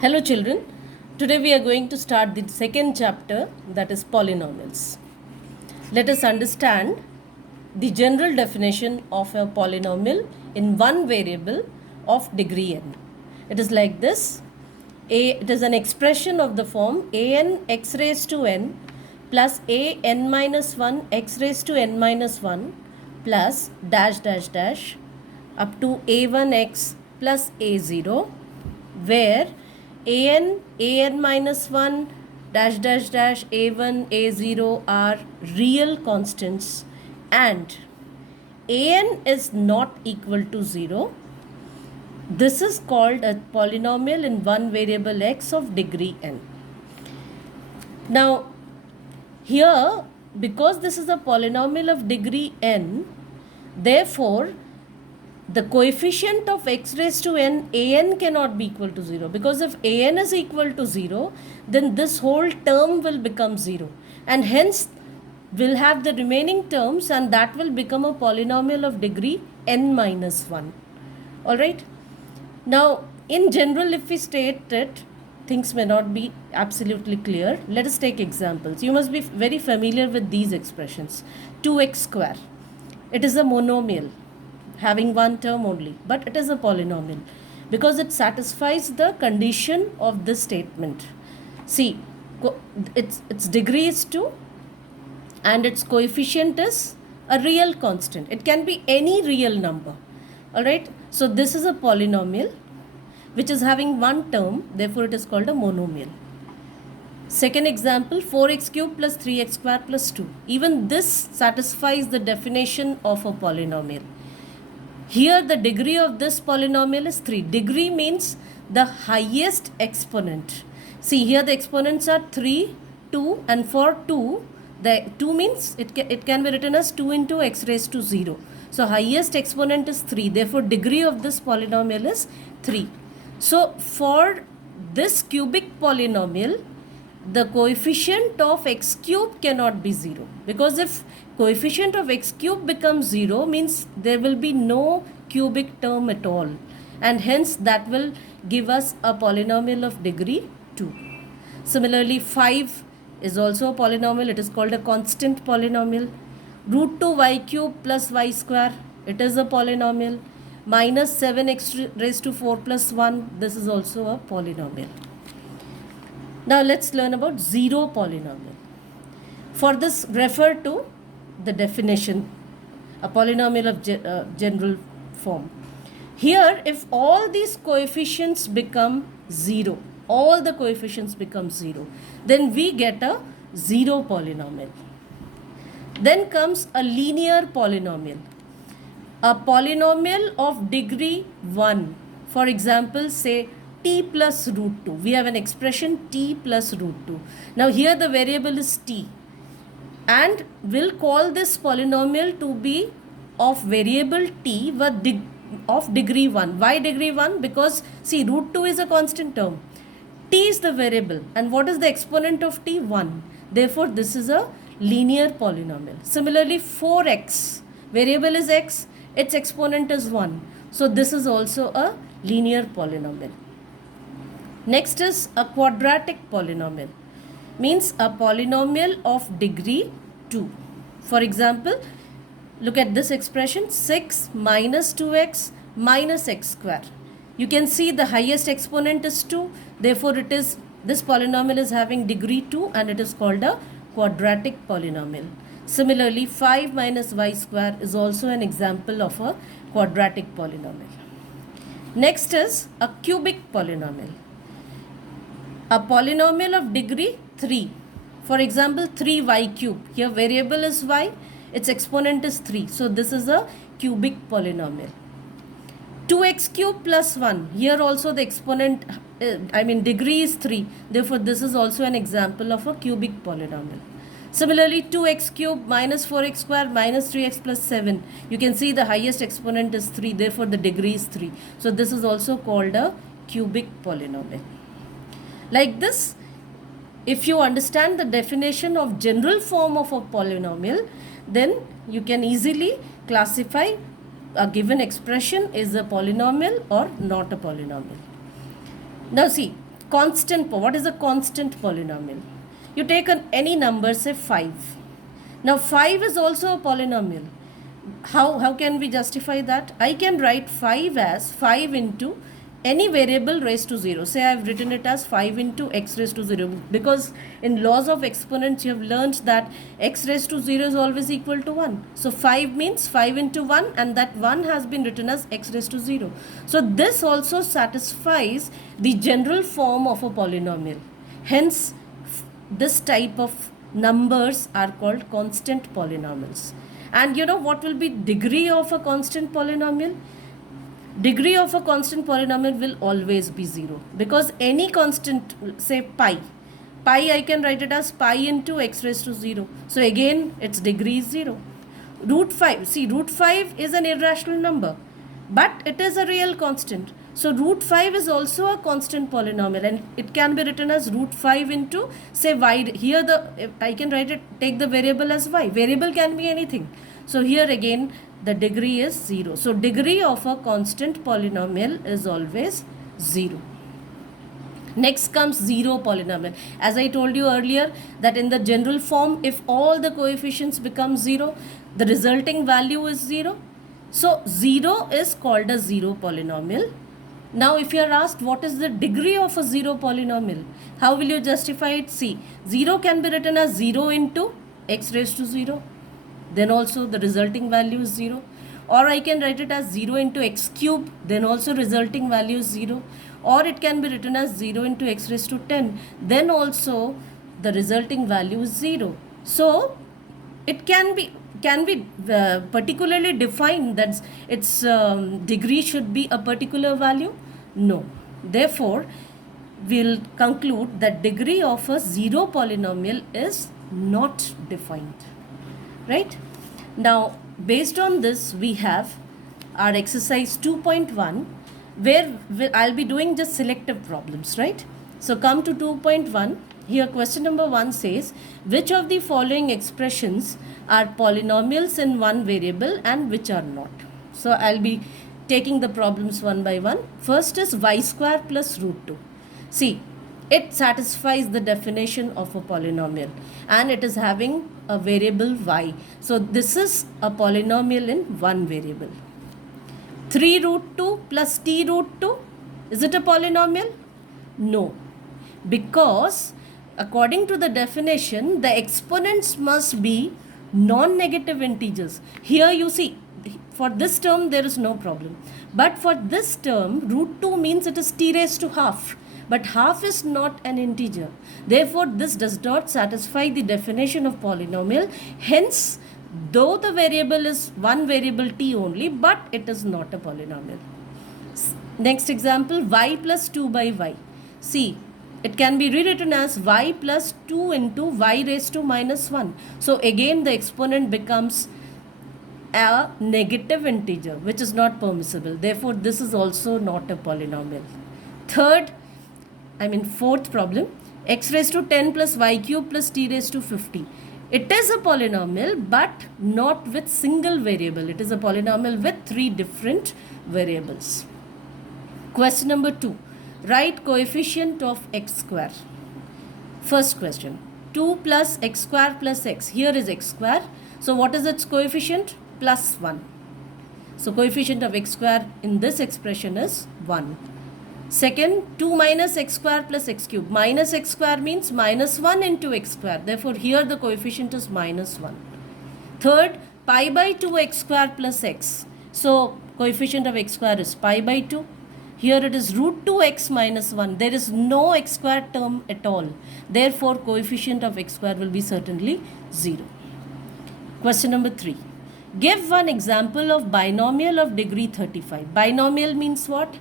Hello children, today we are going to start the second chapter, that is polynomials. Let us understand the general definition of a polynomial in one variable of degree n. It is like this. It is an expression of the form an x raised to n plus an minus 1 x raised to n minus 1 plus dash dash dash up to a1x plus a0, where an minus 1 dash dash dash a1 a0 are real constants and an is not equal to 0. This is called a polynomial in one variable x of degree n. Now here, because this is a polynomial of degree n, therefore the coefficient of x raised to n, an cannot be equal to 0, because if an is equal to 0, then this whole term will become 0, and hence we'll have the remaining terms, and that will become a polynomial of degree n minus 1. Alright. Now in general, if we state it, things may not be absolutely clear. Let us take examples. You must be very familiar with these expressions. 2x square, it is a monomial having one term only, but it is a polynomial because it satisfies the condition of this statement. See, its degree is 2 and its coefficient is a real constant. It can be any real number. Alright, so this is a polynomial which is having one term, therefore it is called a monomial. Second example, 4x cube plus 3x square plus 2. Even this satisfies the definition of a polynomial. Here the degree of this polynomial is 3. Degree means the highest exponent. See, here the exponents are 3, 2, and for 2, the 2 means it can be written as 2 into x raised to 0. So highest exponent is 3. Therefore degree of this polynomial is 3. So for this cubic polynomial, the coefficient of x cube cannot be 0, because if coefficient of x cube becomes 0, means there will be no cubic term at all, and hence that will give us a polynomial of degree 2. Similarly, 5 is also a polynomial. It is called a constant polynomial. Root 2 y cube plus y square, it is a polynomial. Minus 7x raised to 4 plus 1, this is also a polynomial. Now let's learn about zero polynomial. For this, refer to the definition, a polynomial of general form. Here, if all these coefficients become 0, all the coefficients become 0, then we get a zero polynomial. Then comes a linear polynomial. A polynomial of degree 1. For example, say t plus root 2. We have an expression t plus root 2. Now here the variable is t, and we'll call this polynomial to be of variable t of degree 1. Why degree 1? Because see, root 2 is a constant term. T is the variable, and what is the exponent of t? 1. Therefore this is a linear polynomial. Similarly, 4x, variable is x, its exponent is 1. So this is also a linear polynomial. Next is a quadratic polynomial. Means a polynomial of degree 2. For example, look at this expression, 6 minus 2x minus x square. You can see the highest exponent is 2. Therefore this polynomial is having degree 2, and it is called a quadratic polynomial. Similarly, 5 minus y square is also an example of a quadratic polynomial. Next is a cubic polynomial. A polynomial of degree 3. For example, 3y cube. Here variable is y, its exponent is 3. So this is a cubic polynomial. 2x cube plus 1. Here also the exponent, degree is 3. Therefore this is also an example of a cubic polynomial. Similarly, 2x cube minus 4x square minus 3x plus 7. You can see the highest exponent is 3. Therefore the degree is 3. So this is also called a cubic polynomial. Like this, if you understand the definition of general form of a polynomial, then you can easily classify a given expression is a polynomial or not a polynomial. Now see, Constant, what is a constant polynomial? You take any number, say 5. Now 5 is also a polynomial. How can we justify that? I can write 5 as 5 into any variable raised to 0. Say I have written it as 5 into x raised to 0, because in laws of exponents you have learned that x raised to 0 is always equal to 1. So 5 means 5 into 1, and that 1 has been written as x raised to 0. So this also satisfies the general form of a polynomial. Hence, this type of numbers are called constant polynomials. And you know what will be degree of a constant polynomial? Degree of a constant polynomial will always be 0, because any constant, say pi I can write it as pi into x raised to 0. So again its degree is 0. Root 5, see, root 5 is an irrational number, but it is a real constant. So root 5 is also a constant polynomial, and it can be written as root 5 into, say, y. Here I can write it, take the variable as y. Variable can be anything. So here again the degree is 0. So degree of a constant polynomial is always 0. Next comes zero polynomial. As I told you earlier, that in the general form, if all the coefficients become 0, the resulting value is 0. So 0 is called a zero polynomial. Now if you are asked what is the degree of a zero polynomial, how will you justify it? See, 0 can be written as 0 into x raised to 0. Then also the resulting value is 0. Or I can write it as 0 into x cube, then also resulting value is 0. Or it can be written as 0 into x raised to 10, then also the resulting value is 0. So it can be particularly defined that its degree should be a particular value? No. Therefore, we'll conclude that degree of a zero polynomial is not defined. Right? Now, based on this, we have our exercise 2.1, where I'll be doing just selective problems, right? So come to 2.1. Here question number 1 says, which of the following expressions are polynomials in one variable and which are not? So I'll be taking the problems one by one. First is y square plus root 2. See, it satisfies the definition of a polynomial, and it is having a variable y. So this is a polynomial in one variable. 3 root 2 plus t root 2, is it a polynomial? No, because according to the definition, the exponents must be non-negative integers. Here you see, for this term there is no problem, but for this term root 2 means it is t raised to half, but half is not an integer. Therefore this does not satisfy the definition of polynomial. Hence, though the variable is one variable t only, but it is not a polynomial. Next example, y plus 2 by y. See, it can be rewritten as y plus 2 into y raised to minus 1. So again the exponent becomes a negative integer, which is not permissible. Therefore this is also not a polynomial. Fourth problem, x raised to 10 plus y cube plus t raised to 50. It is a polynomial, but not with single variable. It is a polynomial with 3 different variables. Question number 2. Write coefficient of x square. First question, 2 plus x square plus x. Here is x square. So what is its coefficient? Plus 1. So coefficient of x square in this expression is 1. Second, 2 minus x square plus x cube. Minus x square means minus 1 into x square. Therefore, here the coefficient is minus 1. Third, pi by 2 x square plus x. So, coefficient of x square is pi by 2. Here it is root 2x minus 1. There is no x square term at all. Therefore, coefficient of x square will be certainly 0. Question number 3. Give one example of binomial of degree 35. Binomial means what?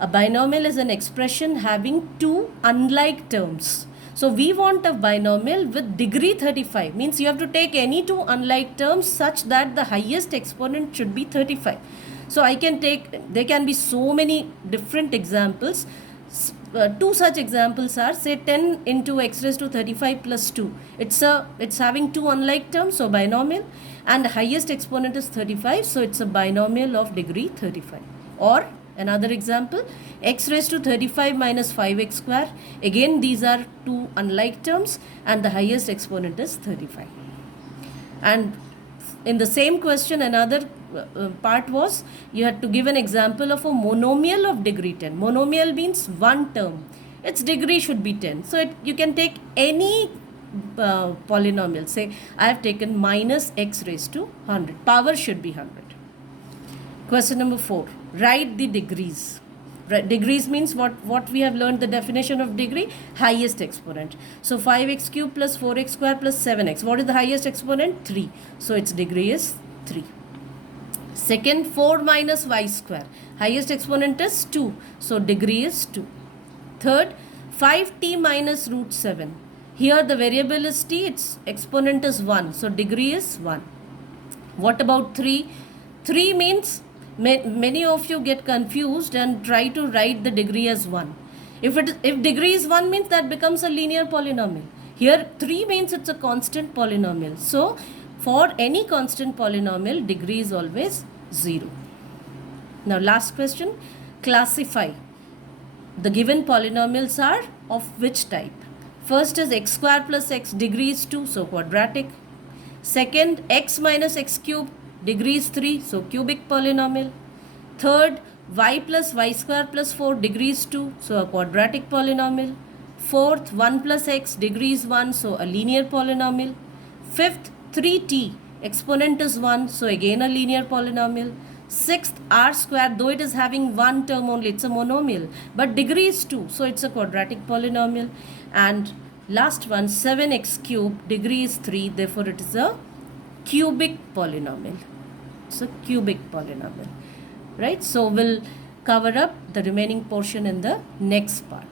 A binomial is an expression having two unlike terms. So we want a binomial with degree 35. Means you have to take any two unlike terms such that the highest exponent should be 35. So I can take, there can be so many different examples. Two such examples are, say, 10 into x raised to 35 plus 2. It's having two unlike terms, so binomial, and the highest exponent is 35, so it's a binomial of degree 35. Or Another example, x raised to 35 minus 5x square. Again, these are two unlike terms and the highest exponent is 35. And in the same question, another part was you had to give an example of a monomial of degree 10. Monomial means one term. Its degree should be 10. So you can take any polynomial. Say I have taken minus x raised to 100. Power should be 100. Question number 4. Write the degrees. Degrees means what we have learned the definition of degree, highest exponent. So 5x cube plus 4x square plus 7x. What is the highest exponent? 3. So its degree is 3. Second, 4 minus y square. Highest exponent is 2. So degree is 2. Third, 5t minus root 7. Here the variable is t, its exponent is 1. So degree is 1. What about 3? 3 means many of you get confused and try to write the degree as 1. If degree is 1 means that becomes a linear polynomial. Here 3 means it's a constant polynomial. So for any constant polynomial, degree is always 0. Now last question, classify. The given polynomials are of which type? First is x square plus x, degree is 2, so quadratic. Second, x minus x cube, degree is 3, so cubic polynomial. Third, y plus y square plus 4, degree is 2, so a quadratic polynomial. Fourth, 1 plus x, degree is 1, so a linear polynomial. Fifth, 3t, exponent is 1, so again a linear polynomial. Sixth, r square, though it is having one term only, it's a monomial, but degree is 2, so it's a quadratic polynomial. And last one, 7x cube, degree is 3, therefore it is a cubic polynomial. It's a cubic polynomial, right? So we'll cover up the remaining portion in the next part.